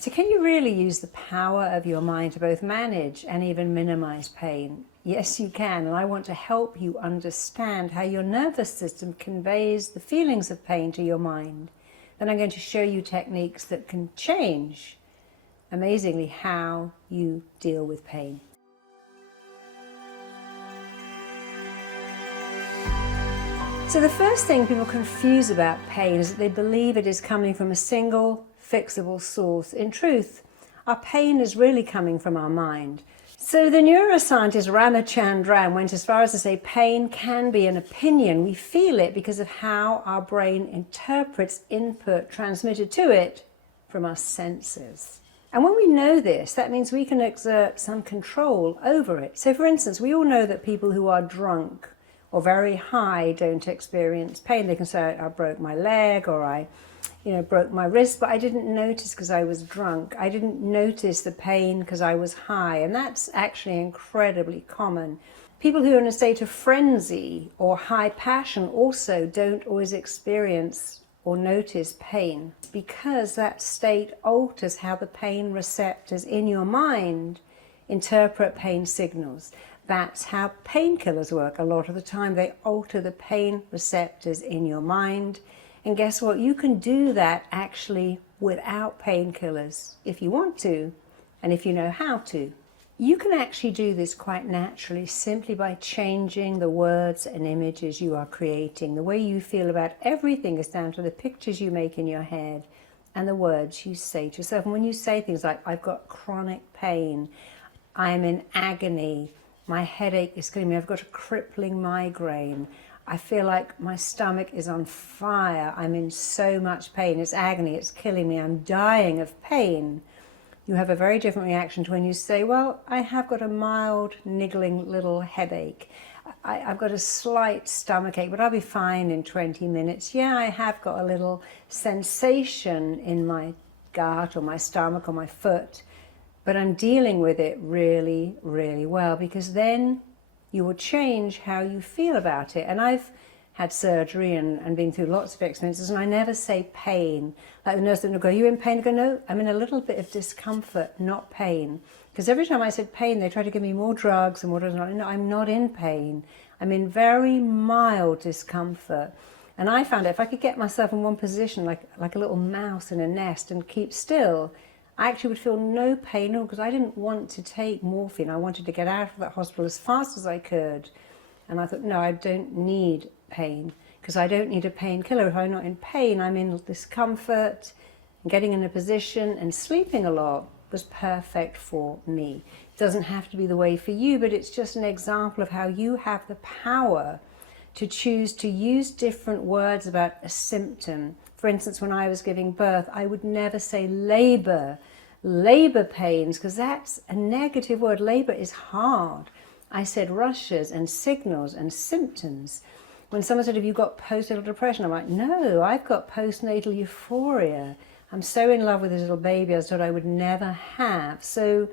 So can you really use the power of your mind to both manage and even minimize pain? Yes, you can, and I want to help you understand how your nervous system conveys the feelings of pain to your mind. Then I'm going to show you techniques that can change, amazingly, how you deal with pain. So the first thing people confuse about pain is that they believe it is coming from a single, fixable source. In truth, our pain is really coming from our mind. So the neuroscientist Ramachandran went as far as to say pain can be an opinion. We feel it because of how our brain interprets input transmitted to it from our senses. And when we know this, that means we can exert some control over it. So for instance, we all know that people who are drunk or very high don't experience pain. They can say, I broke my leg, or I broke my wrist, but I didn't notice because I was drunk. I didn't notice the pain because I was high. And that's actually incredibly common. People who are in a state of frenzy or high passion also don't always experience or notice pain, because that state alters how the pain receptors in your mind interpret pain signals. That's how painkillers work. A lot of the time they alter the pain receptors in your mind. And guess what? You can do that actually without painkillers if you want to, and if you know how to. You can actually do this quite naturally simply by changing the words and images you are creating. The way you feel about everything is down to the pictures you make in your head and the words you say to yourself. And when you say things like, I've got chronic pain, I'm in agony, my headache is killing me, I've got a crippling migraine, I feel like my stomach is on fire, I'm in so much pain, it's agony, it's killing me, I'm dying of pain. You have a very different reaction to when you say, well, I have got a mild, niggling little headache. I've got a slight stomach ache, but I'll be fine in 20 minutes. Yeah, I have got a little sensation in my gut or my stomach or my foot, but I'm dealing with it really, really well, because then you will change how you feel about it. And I've had surgery and been through lots of experiences, and I never say pain. Like the nurse would go, are you in pain? I go, no, I'm in a little bit of discomfort, not pain. Because every time I said pain, they try to give me more drugs and more drugs. No, I'm not in pain. I'm in very mild discomfort. And I found that if I could get myself in one position, like a little mouse in a nest, and keep still, I actually would feel no pain at all, because I didn't want to take morphine. I wanted to get out of that hospital as fast as I could. And I thought, no, I don't need pain, because I don't need a painkiller. If I'm not in pain, I'm in discomfort, and getting in a position and sleeping a lot was perfect for me. It doesn't have to be the way for you, but it's just an example of how you have the power to choose to use different words about a symptom. For instance, when I was giving birth, I would never say labor pains, because that's a negative word. Labor is hard. I said rushes and signals and symptoms. When someone said, have you got postnatal depression? I'm like, no, I've got postnatal euphoria. I'm so in love with this little baby I thought I would never have. So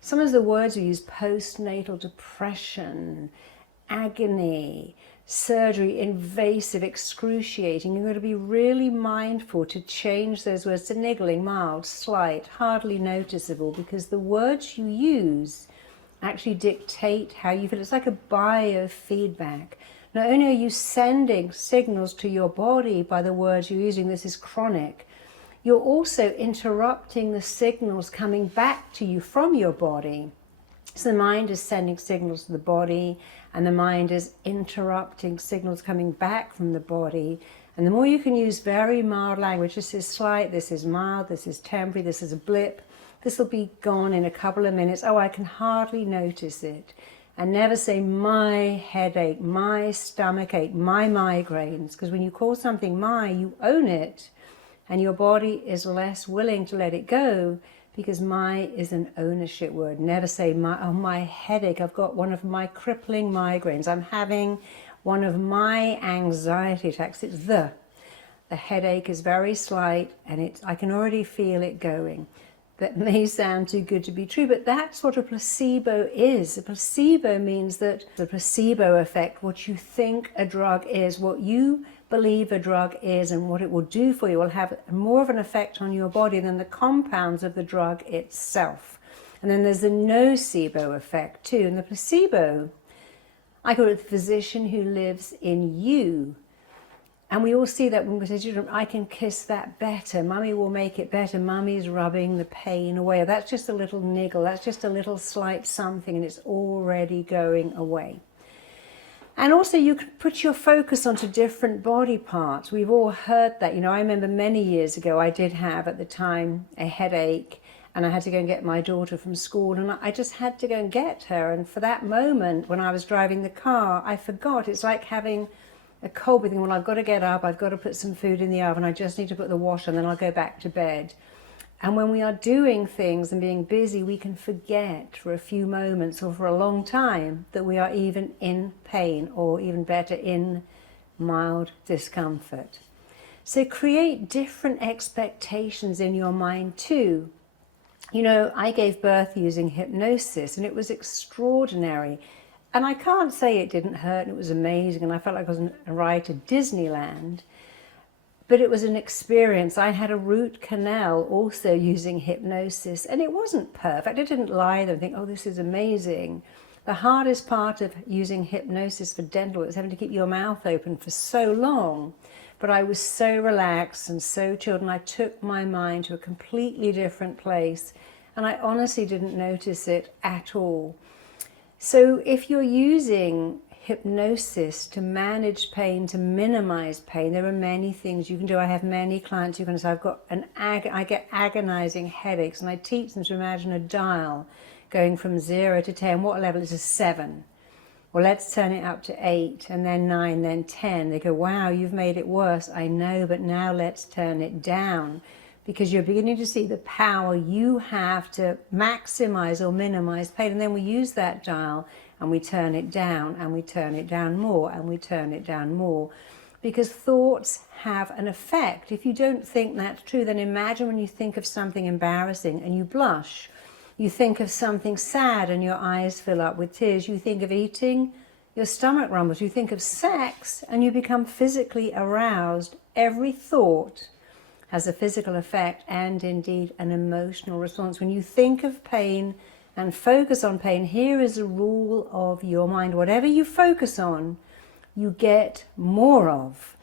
some of the words we use, postnatal depression, agony, surgery, invasive, excruciating, you've got to be really mindful to change those words to niggling, mild, slight, hardly noticeable, because the words you use actually dictate how you feel. It's like a biofeedback. Not only are you sending signals to your body by the words you're using, this is chronic, you're also interrupting the signals coming back to you from your body. So the mind is sending signals to the body, and the mind is interrupting signals coming back from the body. And the more you can use very mild language, this is slight, this is mild, this is temporary, this is a blip, this will be gone in a couple of minutes. Oh, I can hardly notice it. And never say my headache, my stomach ache, my migraines, because when you call something you own it, and your body is less willing to let it go, because my is an ownership word. Never say my headache, I've got one of my crippling migraines, I'm having one of my anxiety attacks. It's the headache is very slight, and I can already feel it going. That may sound too good to be true, but that's what a placebo is. A placebo means that the placebo effect, what you think a drug is, what you believe a drug is and what it will do for you will have more of an effect on your body than the compounds of the drug itself. And then there's the nocebo effect too. And the placebo, I call it the physician who lives in you. And we all see that when we say to children, I can kiss that better. Mummy will make it better. Mummy's rubbing the pain away. That's just a little niggle. That's just a little slight something, and it's already going away. And also you can put your focus onto different body parts. We've all heard that. You know, I remember many years ago, I did have at the time a headache, and I had to go and get my daughter from school, and I just had to go and get her. And for that moment, when I was driving the car, I forgot. It's like having a cold breathing. Well, I've got to get up, I've got to put some food in the oven, I just need to put the wash on, then I'll go back to bed. And when we are doing things and being busy, we can forget for a few moments or for a long time that we are even in pain, or even better, in mild discomfort. So create different expectations in your mind too. You know, I gave birth using hypnosis, and it was extraordinary. And I can't say it didn't hurt, and it was amazing, and I felt like I was on a ride to Disneyland. But it was an experience. I had a root canal also using hypnosis, and it wasn't perfect. I didn't lie there and think, oh, this is amazing. The hardest part of using hypnosis for dental is having to keep your mouth open for so long. But I was so relaxed and so chilled, and I took my mind to a completely different place, and I honestly didn't notice it at all. So if you're using hypnosis to manage pain, to minimize pain, there are many things you can do. I have many clients who can say, I get agonizing headaches, and I teach them to imagine a dial going from 0 to 10. What level is a 7? Well, let's turn it up to 8, and then 9, then 10. They go, wow, you've made it worse. I know, but now let's turn it down. Because you're beginning to see the power you have to maximize or minimize pain. And then we use that dial and we turn it down, and we turn it down more, and we turn it down more. Because thoughts have an effect. If you don't think that's true, then imagine when you think of something embarrassing and you blush. You think of something sad and your eyes fill up with tears. You think of eating, your stomach rumbles. You think of sex and you become physically aroused. Every thought has a physical effect and indeed an emotional response. When you think of pain and focus on pain, here is a rule of your mind. Whatever you focus on, you get more of.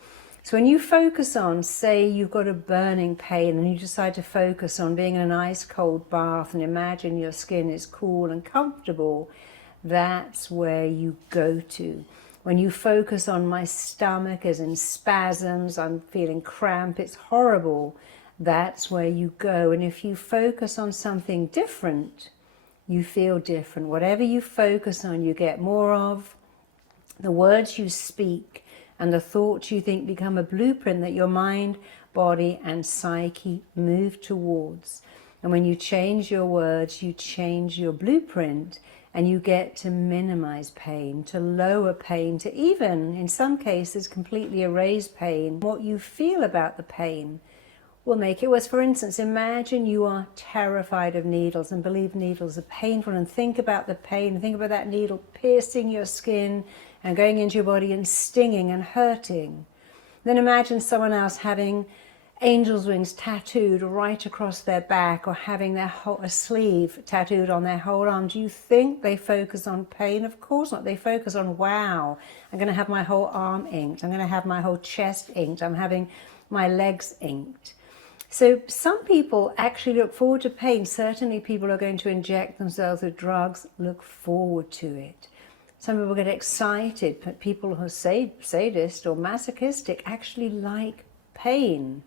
So when you focus on, say you've got a burning pain and you decide to focus on being in an ice cold bath and imagine your skin is cool and comfortable, that's where you go to. When you focus on my stomach is in spasms, I'm feeling cramp, it's horrible, that's where you go. And if you focus on something different, you feel different. Whatever you focus on, you get more of. The words you speak and the thoughts you think become a blueprint that your mind, body, and psyche move towards. And when you change your words, you change your blueprint, and you get to minimize pain, to lower pain, to even, in some cases, completely erase pain. What you feel about the pain will make it worse. For instance, imagine you are terrified of needles and believe needles are painful, and think about the pain, think about that needle piercing your skin and going into your body and stinging and hurting. Then imagine someone else having angel's wings tattooed right across their back, or having a sleeve tattooed on their whole arm. Do you think they focus on pain? Of course not. They focus on, wow, I'm going to have my whole arm inked. I'm going to have my whole chest inked. I'm having my legs inked. So some people actually look forward to pain. Certainly people are going to inject themselves with drugs, look forward to it. Some people get excited, but people who are sadist or masochistic actually like pain.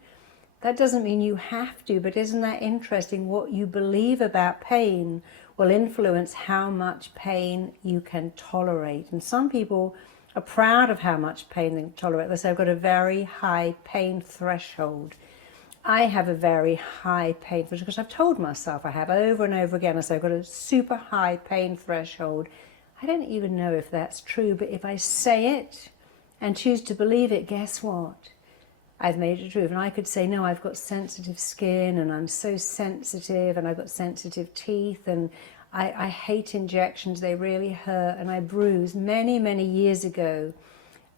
That doesn't mean you have to, but isn't that interesting? What you believe about pain will influence how much pain you can tolerate. And some people are proud of how much pain they can tolerate. They say, I've got a very high pain threshold. I have a very high pain threshold because I've told myself I have over and over again. I say, I've got a super high pain threshold. I don't even know if that's true, but if I say it and choose to believe it, guess what? I've made it true. And I could say, no, I've got sensitive skin and I'm so sensitive and I've got sensitive teeth and I hate injections, they really hurt and I bruise. Many, many years ago,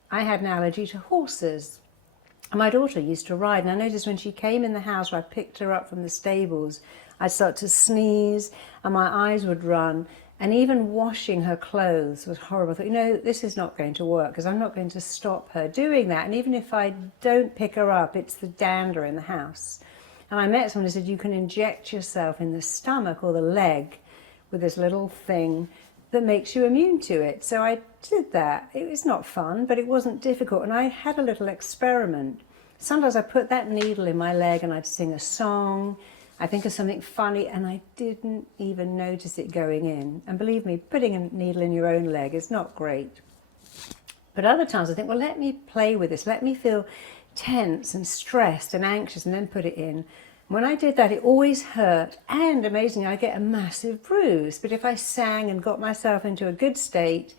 I had an allergy to horses. And my daughter used to ride, and I noticed when she came in the house, or I picked her up from the stables, I'd start to sneeze and my eyes would run. And even washing her clothes was horrible. I thought, you know, this is not going to work because I'm not going to stop her doing that. And even if I don't pick her up, it's the dander in the house. And I met someone who said you can inject yourself in the stomach or the leg with this little thing that makes you immune to it. So I did that. It was not fun, but it wasn't difficult. And I had a little experiment. Sometimes I put that needle in my leg and I'd sing a song. I think of something funny and I didn't even notice it going in. And believe me, putting a needle in your own leg is not great. But other times I think, well, let me play with this. Let me feel tense and stressed and anxious and then put it in. When I did that, it always hurt, and amazingly, I get a massive bruise. But if I sang and got myself into a good state,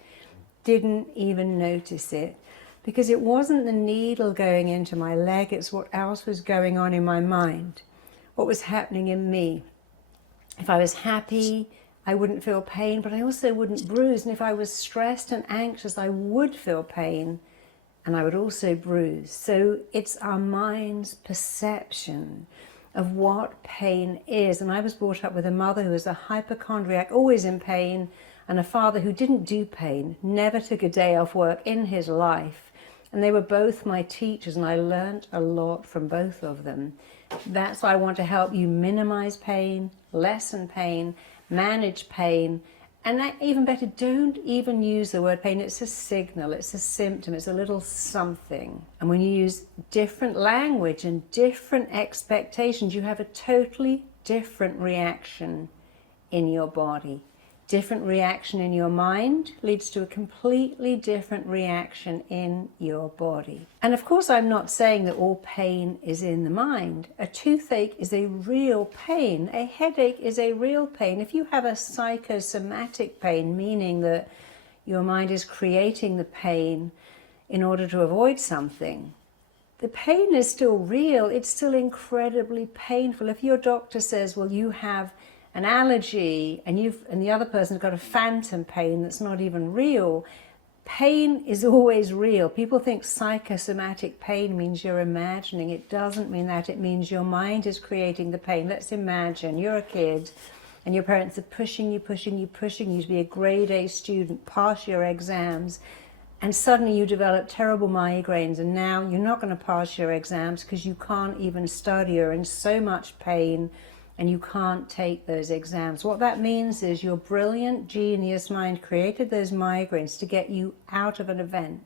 didn't even notice it, because it wasn't the needle going into my leg, it's what else was going on in my mind, what was happening in me. If I was happy, I wouldn't feel pain, but I also wouldn't bruise. And if I was stressed and anxious, I would feel pain, and I would also bruise. So it's our mind's perception of what pain is. And I was brought up with a mother who was a hypochondriac, always in pain, and a father who didn't do pain, never took a day off work in his life. And they were both my teachers, and I learned a lot from both of them. That's why I want to help you minimize pain, lessen pain, manage pain, and that, even better, don't even use the word pain. It's a signal, it's a symptom, it's a little something. And when you use different language and different expectations, you have a totally different reaction in your body. Different reaction in your mind leads to a completely different reaction in your body. And of course, I'm not saying that all pain is in the mind. A toothache is a real pain. A headache is a real pain. If you have a psychosomatic pain, meaning that your mind is creating the pain in order to avoid something, the pain is still real. It's still incredibly painful. If your doctor says, well, you have an allergy, and the other person's got a phantom pain that's not even real, pain is always real. People think psychosomatic pain means you're imagining. It doesn't mean that. It means your mind is creating the pain. Let's imagine you're a kid and your parents are pushing you to be a grade A student, pass your exams, and suddenly you develop terrible migraines, and now you're not going to pass your exams because you can't even study. You're in so much pain and you can't take those exams. What that means is your brilliant, genius mind created those migraines to get you out of an event.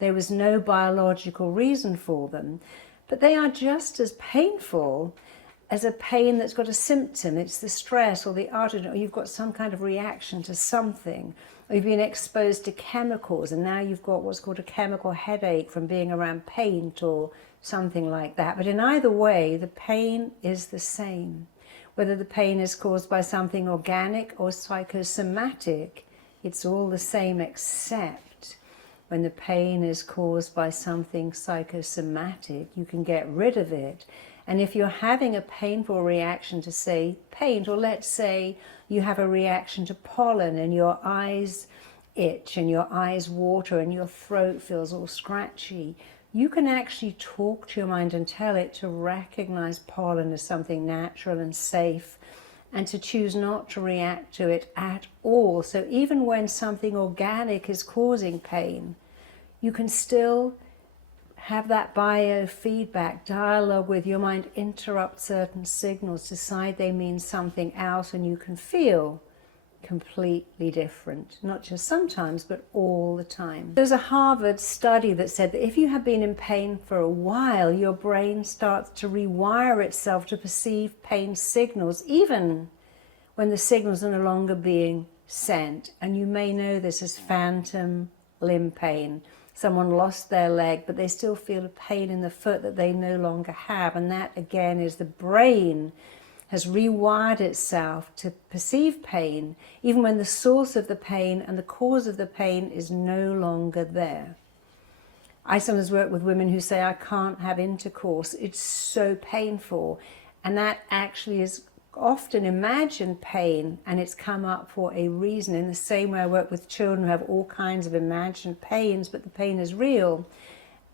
There was no biological reason for them, but they are just as painful as a pain that's got a symptom. It's the stress or the artery, or you've got some kind of reaction to something, or you've been exposed to chemicals and now you've got what's called a chemical headache from being around paint or something like that. But in either way, the pain is the same. Whether the pain is caused by something organic or psychosomatic, it's all the same, except when the pain is caused by something psychosomatic, you can get rid of it. And if you're having a painful reaction to, say, paint, or let's say you have a reaction to pollen and your eyes itch and your eyes water and your throat feels all scratchy, you can actually talk to your mind and tell it to recognize pollen as something natural and safe and to choose not to react to it at all. So even when something organic is causing pain, you can still have that biofeedback dialogue with your mind, interrupt certain signals, decide they mean something else, and you can feel completely different, not just sometimes, but all the time. There's a Harvard study that said that if you have been in pain for a while, your brain starts to rewire itself to perceive pain signals, even when the signals are no longer being sent. And you may know this as phantom limb pain. Someone lost their leg, but they still feel a pain in the foot that they no longer have. And that, again, is the brain has rewired itself to perceive pain, even when the source of the pain and the cause of the pain is no longer there. I sometimes work with women who say, I can't have intercourse, it's so painful. And that actually is often imagined pain, and it's come up for a reason. In the same way I work with children who have all kinds of imagined pains, but the pain is real.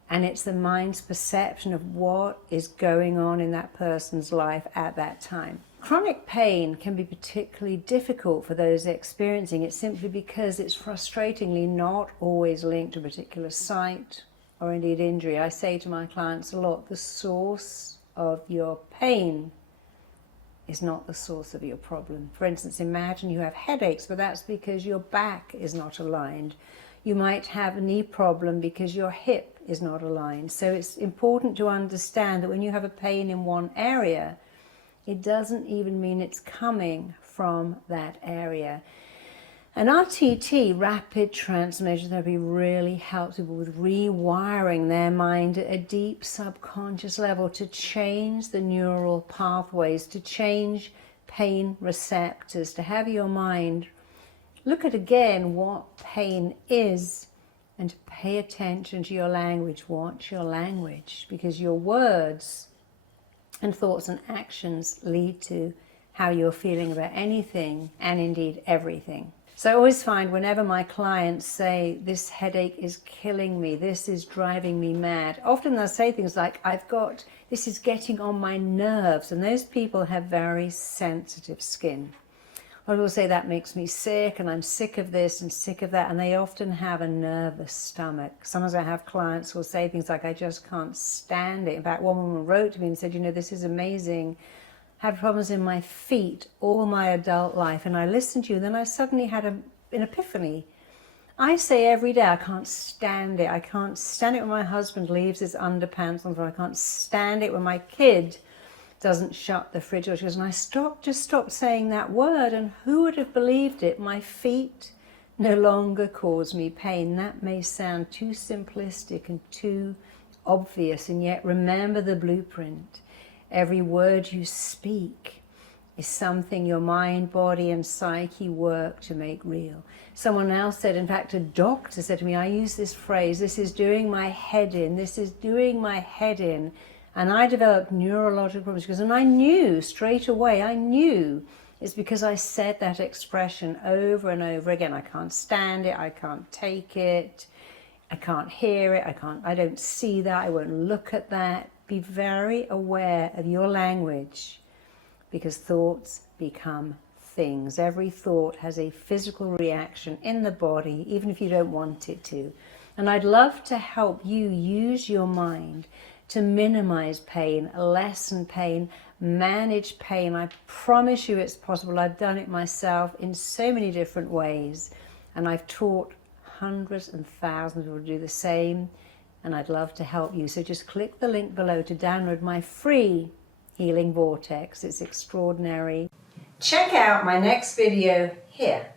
And it's the mind's perception of what is going on in that person's life at that time. Chronic pain can be particularly difficult for those experiencing it simply because it's frustratingly not always linked to a particular site or indeed injury. I say to my clients a lot, the source of your pain is not the source of your problem. For instance, imagine you have headaches, but that's because your back is not aligned. You might have a knee problem because your hip is not aligned. So it's important to understand that when you have a pain in one area, it doesn't even mean it's coming from that area. And RTT, Rapid Transformational Therapy, really helps people with rewiring their mind at a deep subconscious level to change the neural pathways, to change pain receptors, to have your mind look at again what pain is and to pay attention to your language. Watch your language, because your words and thoughts and actions lead to how you're feeling about anything and indeed everything. So I always find whenever my clients say, this headache is killing me, this is driving me mad, often they'll say things like, this is getting on my nerves, and those people have very sensitive skin. I will say that makes me sick, and I'm sick of this and sick of that, and they often have a nervous stomach. Sometimes I have clients who will say things like, I just can't stand it. In fact, one woman wrote to me and said, this is amazing. Had problems in my feet all my adult life, and I listened to you, and then I suddenly had an epiphany. I say every day, I can't stand it. I can't stand it when my husband leaves his underpants on the floor. I can't stand it when my kid doesn't shut the fridge door. She goes, and I just stopped saying that word, and who would have believed it? My feet no longer cause me pain. That may sound too simplistic and too obvious, and yet remember the blueprint. Every word you speak is something your mind, body, and psyche work to make real. Someone else said, in fact, a doctor said to me, I use this phrase, this is doing my head in, this is doing my head in. And I developed neurological problems because, and I knew straight away, it's because I said that expression over and over again. I can't stand it, I can't take it, I can't hear it, I don't see that, I won't look at that. Be very aware of your language, because thoughts become things. Every thought has a physical reaction in the body, even if you don't want it to. And I'd love to help you use your mind to minimize pain, lessen pain, manage pain. I promise you it's possible. I've done it myself in so many different ways, and I've taught hundreds and thousands of people to do the same, and I'd love to help you. So just click the link below to download my free Healing Vortex. It's extraordinary. Check out my next video here.